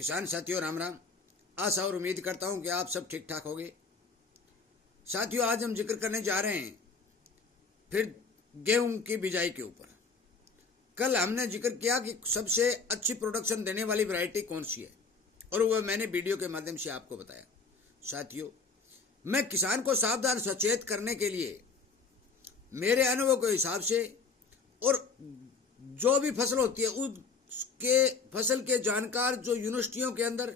किसान साथियों राम राम। आशा और उम्मीद करता हूं कि आप सब ठीक ठाक होंगे। साथियों, आज हम जिक्र करने जा रहे हैं फिर गेहूं की बिजाई के ऊपर। कल हमने जिक्र किया कि सबसे अच्छी प्रोडक्शन देने वाली वैरायटी कौन सी है और वह मैंने वीडियो के माध्यम से आपको बताया। साथियों, मैं किसान को सावधान सचेत करने के लिए मेरे अनुभव के हिसाब से और जो भी फसल होती है उसके फसल के जानकार जो यूनिवर्सिटियों के अंदर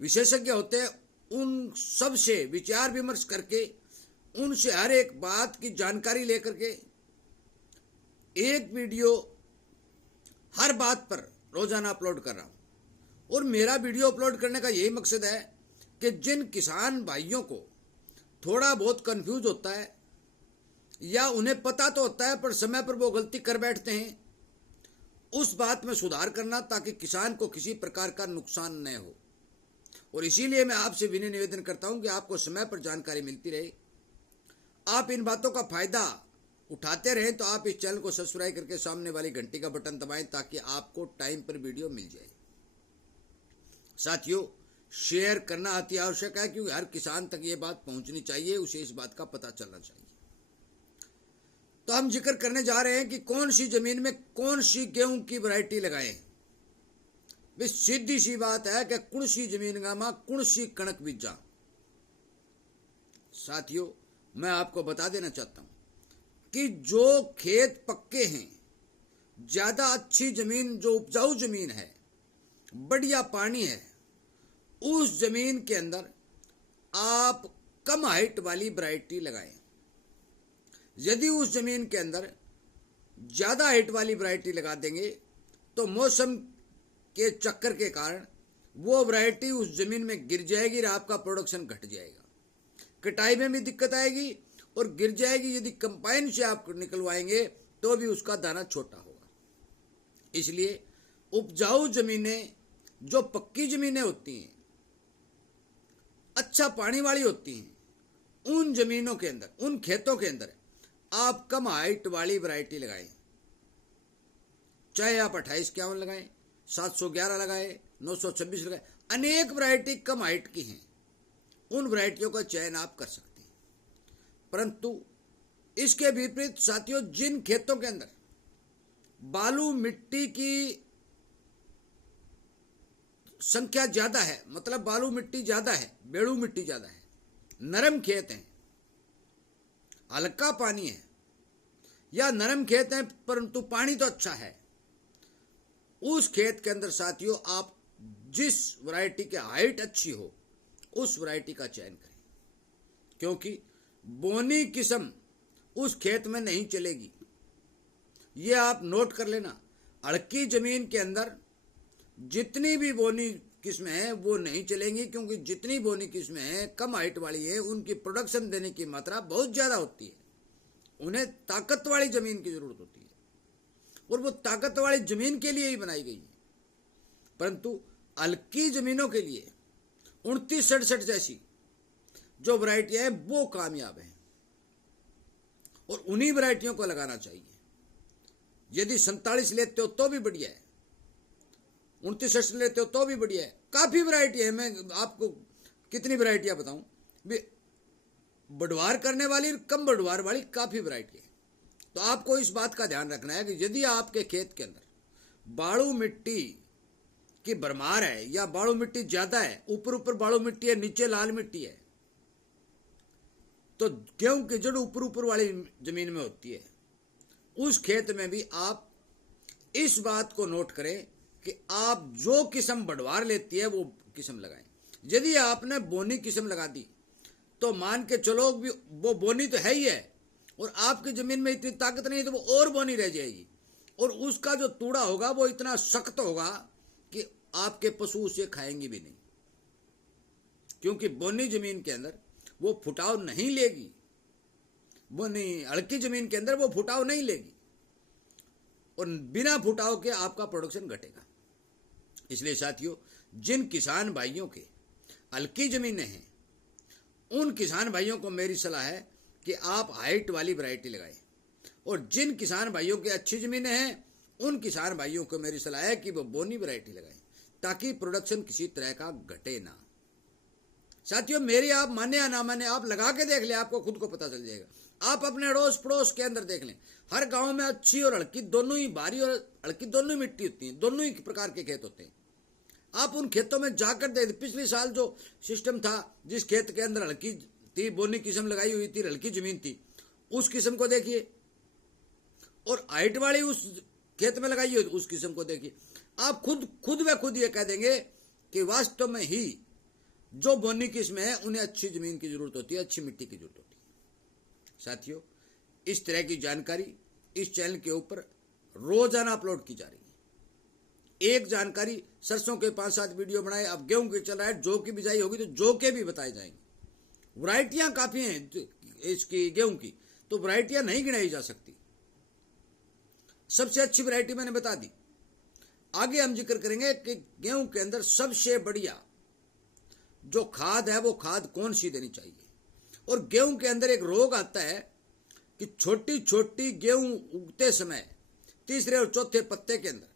विशेषज्ञ होते हैं उन सब से विचार विमर्श करके उनसे हर एक बात की जानकारी लेकर के एक वीडियो हर बात पर रोजाना अपलोड कर रहा हूं। और मेरा वीडियो अपलोड करने का यही मकसद है कि जिन किसान भाइयों को थोड़ा बहुत कंफ्यूज होता है या उन्हें पता तो होता है पर समय पर वो गलती कर बैठते हैं, उस बात में सुधार करना ताकि किसान को किसी प्रकार का नुकसान न हो। और इसीलिए मैं आपसे विनय निवेदन करता हूं कि आपको समय पर जानकारी मिलती रहे, आप इन बातों का फायदा उठाते रहें। तो आप इस चैनल को सब्सक्राइब करके सामने वाली घंटी का बटन दबाएं ताकि आपको टाइम पर वीडियो मिल जाए। साथियों, शेयर करना अति आवश्यक है क्योंकि हर किसान तक ये बात पहुंचनी चाहिए, उसे इस बात का पता चलना चाहिए। तो हम जिक्र करने जा रहे हैं कि कौन सी जमीन में कौन सी गेहूं की वैरायटी लगाएं। वे सीधी सी बात है कि कौन सी जमीन गामा कौन सी कणक बीजा। साथियों, मैं आपको बता देना चाहता हूं कि जो खेत पक्के हैं, ज्यादा अच्छी जमीन जो उपजाऊ जमीन है, बढ़िया पानी है, उस जमीन के अंदर आप कम हाइट वाली वैरायटी लगाएं। यदि उस जमीन के अंदर ज्यादा हाइट वाली वैरायटी लगा देंगे तो मौसम के चक्कर के कारण वो वैरायटी उस जमीन में गिर जाएगी और आपका प्रोडक्शन घट जाएगा, कटाई में भी दिक्कत आएगी और गिर जाएगी। यदि कंबाइन से आप निकलवाएंगे तो भी उसका दाना छोटा होगा। इसलिए उपजाऊ जमीनें जो पक्की जमीनें होती हैं, अच्छा पानी वाली होती हैं, उन जमीनों के अंदर, उन खेतों के अंदर आप कम हाइट वाली वैरायटी लगाएं। चाहे आप 2851 लगाएं, 711 लगाएं, 926 लगाएं, अनेक वैरायटी कम हाइट की हैं, उन वैरायटियों का चयन आप कर सकते हैं। परंतु इसके विपरीत साथियों, जिन खेतों के अंदर बालू मिट्टी की संख्या ज्यादा है, मतलब बालू मिट्टी ज्यादा है, बेड़ू मिट्टी ज्यादा है, नरम खेत हैं, हल्का पानी है, या नरम खेत है परंतु पानी तो अच्छा है, उस खेत के अंदर साथियों आप जिस वैरायटी की हाइट अच्छी हो उस वैरायटी का चयन करें। क्योंकि बोनी किस्म उस खेत में नहीं चलेगी, ये आप नोट कर लेना। हल्की जमीन के अंदर जितनी भी बोनी किस्में हैं वो नहीं चलेंगी, क्योंकि जितनी बोनी किस्में हैं कम हाइट वाली है, उनकी प्रोडक्शन देने की मात्रा बहुत ज्यादा होती है। उन्हें ताकत वाली जमीन की जरूरत होती है और वो ताकत वाली जमीन के लिए ही बनाई गई है। परंतु हल्की जमीनों के लिए 2967 जैसी जो वैरायटियां हैं वो कामयाब हैं और उन्हीं वैरायटियों को लगाना चाहिए। यदि 47 लेते हो तो भी बढ़िया है, 29 लेते हो तो भी बढ़िया है, काफी वैरायटी है। मैं आपको कितनी वैरायटियां बताऊं, बढ़वार करने वाली, कम बढ़वार वाली काफी वैरायटी है। तो आपको इस बात का ध्यान रखना है कि यदि आपके खेत के अंदर बालू मिट्टी की भरमार है या बालू मिट्टी ज्यादा है, ऊपर ऊपर बालू मिट्टी है, नीचे लाल मिट्टी है, तो गेहूं की जड़ ऊपर ऊपर वाली जमीन में होती है, उस खेत में भी आप इस बात को नोट करें कि आप जो किस्म बढ़वार लेती है वो किस्म लगाएं। यदि आपने बोनी किस्म लगा दी तो मान के चलो वो बोनी तो है ही है और आपकी जमीन में इतनी ताकत नहीं है तो वो और बोनी रह जाएगी और उसका जो तूड़ा होगा वो इतना सख्त होगा कि आपके पशु उसे खाएंगे भी नहीं, क्योंकि बोनी जमीन के अंदर वो फुटाव नहीं लेगी। बोनी हल्की जमीन के अंदर वो फुटाव नहीं लेगी और बिना फुटाव के आपका प्रोडक्शन घटेगा। इसलिए साथियों, जिन किसान भाइयों के हल्की जमीनें हैं उन किसान भाइयों को मेरी सलाह है कि आप हाइट वाली वैरायटी लगाएं और जिन किसान भाइयों की अच्छी जमीनें हैं उन किसान भाइयों को मेरी सलाह है कि वो बोनी वैरायटी लगाएं, ताकि प्रोडक्शन किसी तरह का घटे ना। साथियों, मेरी आप माने या ना माने, आप लगा के देख ले, आपको खुद को पता चल जाएगा। आप अपने अड़ोस पड़ोस के अंदर देख लें, हर गांव में अच्छी और हल्की दोनों ही, भारी और हल्की दोनों ही मिट्टी होती है, दोनों ही प्रकार के खेत होते हैं। आप उन खेतों में जाकर देख, पिछले साल जो सिस्टम था, जिस खेत के अंदर हल्की थी, बोनी किस्म लगाई हुई थी, हल्की जमीन थी, उस किस्म को देखिए, और हाइट वाली उस खेत में लगाई हुई उस किस्म को देखिए। आप खुद ये कह देंगे कि वास्तव में ही जो बोनी किस्म है उन्हें अच्छी जमीन की जरूरत होती है, अच्छी मिट्टी की जरूरत होती है। साथियों, इस तरह की जानकारी इस चैनल के ऊपर रोजाना अपलोड की जा रही है। एक जानकारी, सरसों के 5-7 वीडियो बनाए, अब गेहूं के चल रहा है, जौ की बिजाई होगी तो जौ के भी बताए जाएंगे। वैरायटियां काफी हैं इसकी गेहूं की, तो वैरायटियां नहीं गिनाई जा सकती। सबसे अच्छी वैरायटी मैंने बता दी। आगे हम जिक्र करेंगे कि गेहूं के अंदर सबसे बढ़िया जो खाद है वो खाद कौन सी देनी चाहिए। और गेहूं के अंदर एक रोग आता है कि छोटी छोटी गेहूं उगते समय तीसरे और चौथे पत्ते के अंदर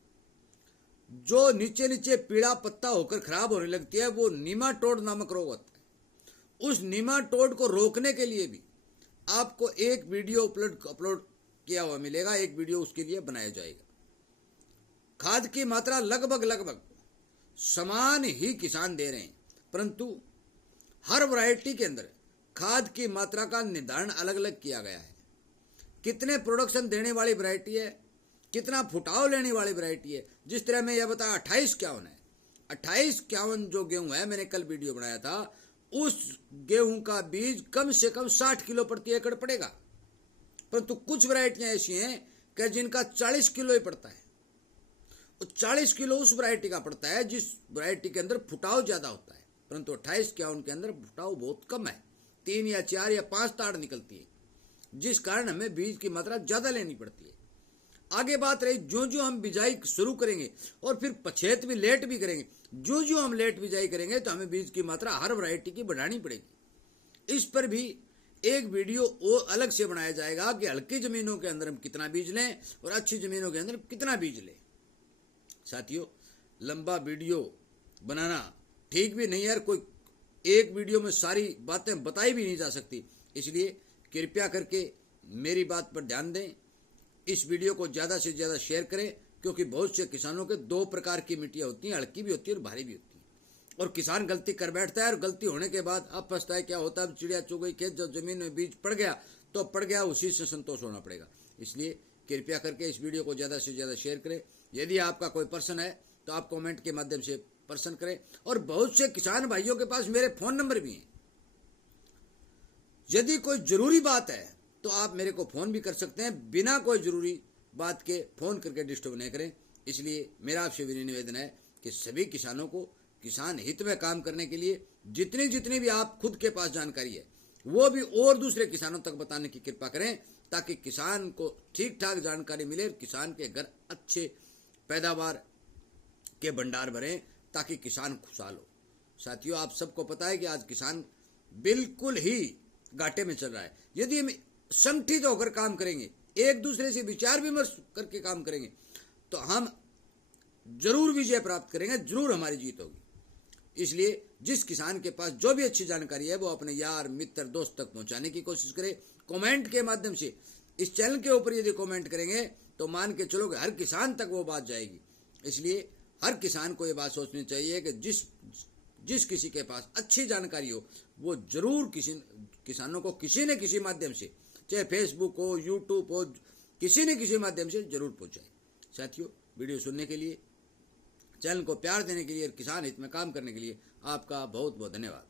जो नीचे नीचे पीला पत्ता होकर खराब होने लगती है, वो नीमाटोड नामक रोग होता है। उस नीमाटोड को रोकने के लिए भी आपको एक वीडियो अपलोड किया हुआ मिलेगा, एक वीडियो उसके लिए बनाया जाएगा। खाद की मात्रा लगभग समान ही किसान दे रहे हैं, परंतु हर वैरायटी के अंदर खाद की मात्रा का निर्धारण अलग अलग किया गया है। कितने प्रोडक्शन देने वाली वैरायटी है, कितना फुटाव लेने वाली वैरायटी है। जिस तरह मैं यह बताया 2851 है, 2851 जो गेहूं है, मैंने कल वीडियो बनाया था, उस गेहूं का बीज कम से कम 60 किलो प्रति एकड़ पड़ेगा। परंतु कुछ वैरायटियां ऐसी हैं कि जिनका 40 किलो ही पड़ता है। 40 किलो उस वैरायटी का पड़ता है जिस वैरायटी के अंदर फुटाव ज्यादा होता है, परंतु 2851 के अंदर फुटाव बहुत कम है, 3 या 4 या 5 ताड़ निकलती है, जिस कारण हमें बीज की मात्रा ज्यादा लेनी पड़ती है। आगे बात रही, जो हम बिजाई शुरू करेंगे और फिर पछेत भी लेट भी करेंगे, जो हम लेट बिजाई करेंगे तो हमें बीज की मात्रा हर वैरायटी की बढ़ानी पड़ेगी। इस पर भी एक वीडियो वो अलग से बनाया जाएगा कि हल्की जमीनों के अंदर हम कितना बीज लें और अच्छी जमीनों के अंदर कितना बीज लें। साथियों, लंबा वीडियो बनाना ठीक भी नहीं है, कोई एक वीडियो में सारी बातें बताई भी नहीं जा सकती, इसलिए कृपया करके मेरी बात पर ध्यान दें। इस वीडियो को ज़्यादा से ज़्यादा शेयर करें, क्योंकि बहुत से किसानों के 2 प्रकार की मिट्टियाँ होती हैं, हल्की भी होती है और भारी भी होती है। और किसान गलती कर बैठता है और गलती होने के बाद अब पछता है, क्या होता है, चिड़िया चुग गई खेत, जब जमीन में बीज पड़ गया तो पड़ गया, उसी से संतोष होना पड़ेगा। इसलिए कृपया करके इस वीडियो को ज़्यादा से ज़्यादा शेयर करें। यदि आपका कोई प्रश्न है तो आप कमेंट के माध्यम से प्रश्न करें। और बहुत से किसान भाइयों के पास मेरे फ़ोन नंबर भी हैं, यदि कोई ज़रूरी बात है तो आप मेरे को फ़ोन भी कर सकते हैं, बिना कोई ज़रूरी बात के फ़ोन करके डिस्टर्ब नहीं करें। इसलिए मेरा आपसे विनम्र निवेदन है कि सभी किसानों को किसान हित में काम करने के लिए जितनी भी आप खुद के पास जानकारी है वो भी और दूसरे किसानों तक बताने की कृपा करें, ताकि किसान को ठीक ठाक जानकारी मिले और किसान के घर अच्छे पैदावार के भंडार भरें, ताकि किसान खुशहाल हो। साथियों, आप सबको पता है कि आज किसान बिल्कुल ही घाटे में चल रहा है। यदि हम संगठित होकर काम करेंगे, एक दूसरे से विचार विमर्श करके काम करेंगे, तो हम जरूर विजय प्राप्त करेंगे, जरूर हमारी जीत होगी। इसलिए जिस किसान के पास जो भी अच्छी जानकारी है वो अपने यार मित्र दोस्त तक पहुंचाने की कोशिश करे। कमेंट के माध्यम से इस चैनल के ऊपर यदि कमेंट करेंगे तो मान के चलो कि हर किसान तक वो बात जाएगी। इसलिए हर किसान को ये बात सोचनी चाहिए कि जिस किसी के पास अच्छी जानकारी हो वो जरूर किसानों को किसी न किसी माध्यम से, चाहे फेसबुक हो, यूट्यूब हो, किसी न किसी माध्यम से जरूर पहुंचाए। साथियों, वीडियो सुनने के लिए, चैनल को प्यार देने के लिए और किसान हित में काम करने के लिए आपका बहुत बहुत धन्यवाद।